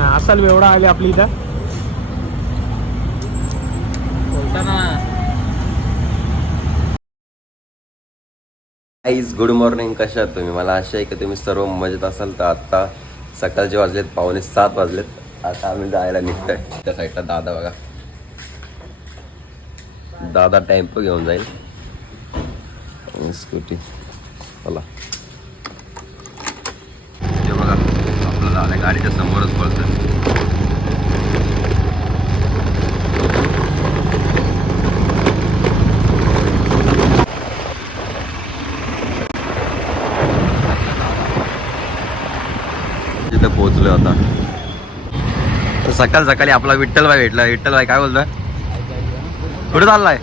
हा असाल एवढा आली आपली इथं. आईज गुड मॉर्निंग कशा तुम्ही? मला आशा आहे की तुम्ही सर्व मजेत असाल. तर आत्ता सकाळचे वाजलेत पावणे सात वाजलेत. आता आम्ही जायला निघतोय. त्या साईडला दादा बघा. दादा टेम्पो घेऊन जाईल. स्कूटी. चला हे बघा आपलं दादा गाडीच्या समोरच पळतं तिथे पोहोचलो आता. तर सकाळ सकाळी आपला विठ्ठलबाई भेटला. विठ्ठलबाई काय बोलतोय? कुठे चाललाय?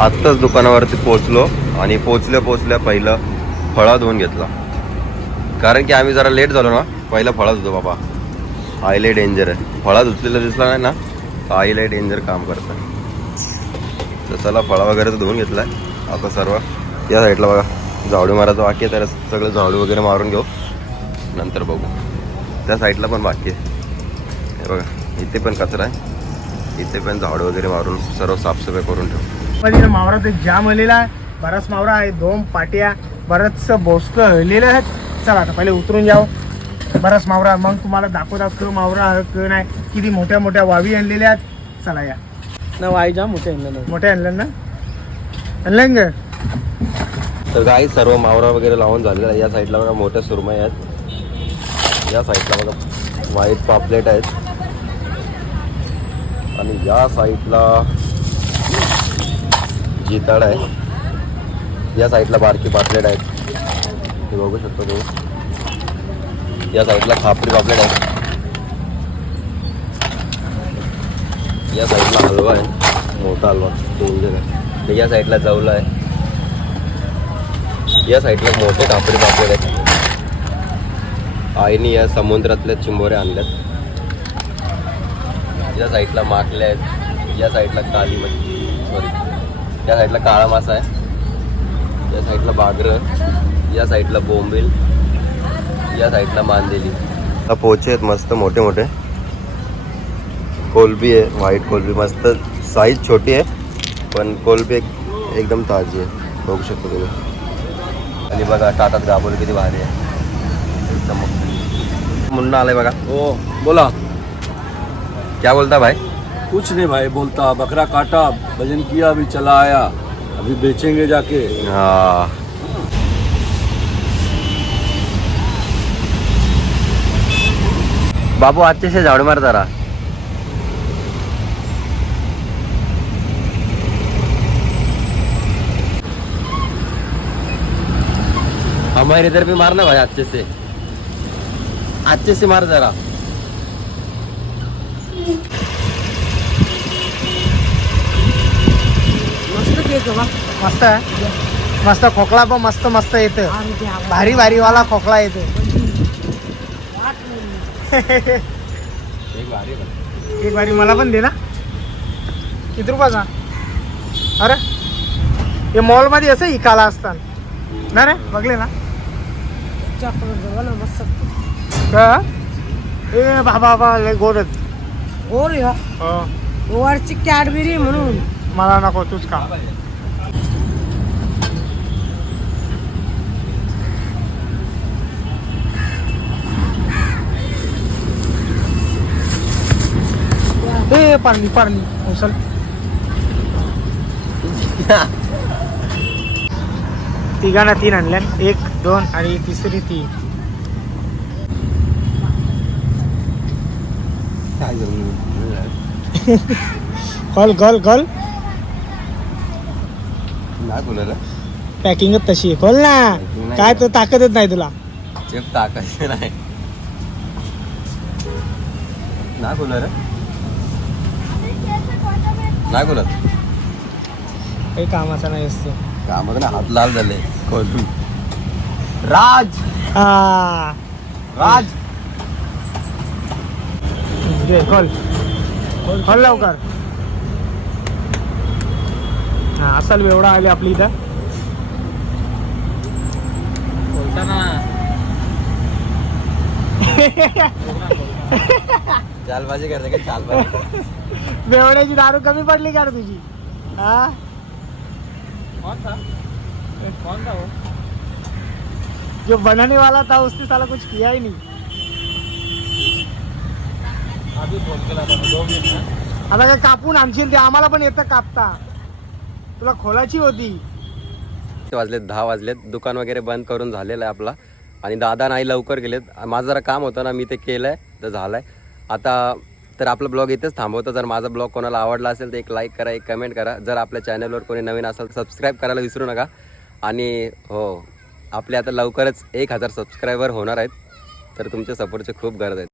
आत्ताच दुकानावरती पोहोचलो आणि पोचल्या पोचल्या पहिलं फळा धुवून घेतला. कारण की आम्ही जरा लेट झालो ना पहिलं फळा धुतो बाबा. आईले डेंजर आहे. फळा धुतलेलं दिसला नाही ना तर आईला डेंजर काम करतं. तर चला फळा वगैरे तर धुवून आहे आता सर्व या साईडला बघा. झाडू मारायचं बाकी आहे तर सगळं झाडू वगैरे मारून घेऊ. नंतर बघू. त्या साईडला पण बाकी आहे. हे बघा इथे पण कचरा आहे. इथे पण झाडू वगैरे मारून सर्व साफसफाई करून ठेवू. मावरा ते जाम हलेला आहे. बराच मावरा आहे दोन पाट्या बरंच बोसक हलेलं आहेत. चला आता पहिले उतरून जाऊ. बराच मावरा मग तुम्हाला दाखवता क मावरा आहे, क नाही? किती मोठ्या मोठ्या वावी आणलेल्या आहेत. चला या. ना वाई जाम होते आणलं मोठ्या आणल्या ना? आणलं ग? तर काही सर्व मावरा वगैरे लावून झालेला आहे. या साईडला बघा मोठ्या सुरमई आहेत. या साईडला बघा व्हाईट पापलेट आहेत. आणि या साईडला जिताड आहे. या साईडला बारकी पापलेट आहेत. हे बघू शकतो तुम्ही. या साईडला खापडी पापलेट आहे. या साईडला हलवा आहे. मोठा हलवा. डेंजर आहे तर या साईडला जवला आहे. या साईडला मोठे खापडी पापलेट आहेत. आईने या समुद्रातल्या चिंबोऱ्या आणल्यात. या साईडला माकल्या आहेत. या साईडला काली मच्छी. सॉरी या साईडला काळा मासा आहे. या साईडला बागरं या साईडला बोंबील या साईडला मांदेली. पोचे आहेत मस्त मोठे मोठे. कोलबी आहे व्हाईट कोलबी. मस्त साईज छोटी आहे पण कोलबी एक एकदम ताजी आहे. बघू शकतो तुम्ही. आणि बघा टाटात गाभोल किती भारी आहे. चमक. मुन्ना आलाय बघा. ओ बोला. क्या बोलता भाई? कुछ नहीं भाई बोलता बकरा काटा भजन किया अभी चला आया. अभी बेचेंगे जाके. हा. बाबू से झाडू मार जरा. हमारे इधर भी मारना भाई अच्छे से अच्छे से मार जरा. मस्त आहे मस्त खोकला पण मस्त मस्त येतं भारी भारी वाला खोकला येतो एक बारी मला पण दे ना. किती रुपयाचा अरे हे मॉलमध्ये असं इकाला असतात ना रे बघले ना. का? ए बाबा बाबा लय गोडच और या हो. वरची कॅडबेरी म्हणून. मला नको तूच का ए पारली पारली उचल तिघांना तीन आणल्या एक दोन आणि तिसरी तीन. कॉल कॉल कॉल नाही बोलायला पॅकिंगच तशी आहे. खोल ना. काय तर ताकदच नाही तुला. टाकायचं नाही. बोला नाही बोलत. काही कामाचा नाही असतो कामात ना हात लाल झाले. खोलून. राज! हा. राज! घे कॉल कॉल लवकर. हा असाल एवढा आली आपली इथं. चालबाजी करते का? चालबाजी बेवड्याची दारू कमी पडली का रे तुझी? हा? जो बनाने वाला था उसने साला कुछ किया ही नहीं। आता काय कापून आणशील ते? आम्हाला पण येतं कापता. तुला खोलाची होती. वाजलेत दहा वाजलेत. दुकान वगैरे बंद करून झालेलं आहे आपला. आणि दादा नाही लवकर गेलेत. माझं जरा काम होतं ना मी ते केलं आहे तर झालं आहे आता तर आपला ब्लॉग इथेच थांबवतो. जर माझा ब्लॉग कोणाला आवडला असेल तर एक लाईक करा एक कमेंट करा. जर आपल्या चॅनलवर कोणी नवीन असेल तर सबस्क्राईब करायला विसरू नका. आणि हो आपले आता लवकरच एक हजार सबस्क्रायबर होणार आहेत. तर तुमच्या सपोर्टची खूप गरज आहे.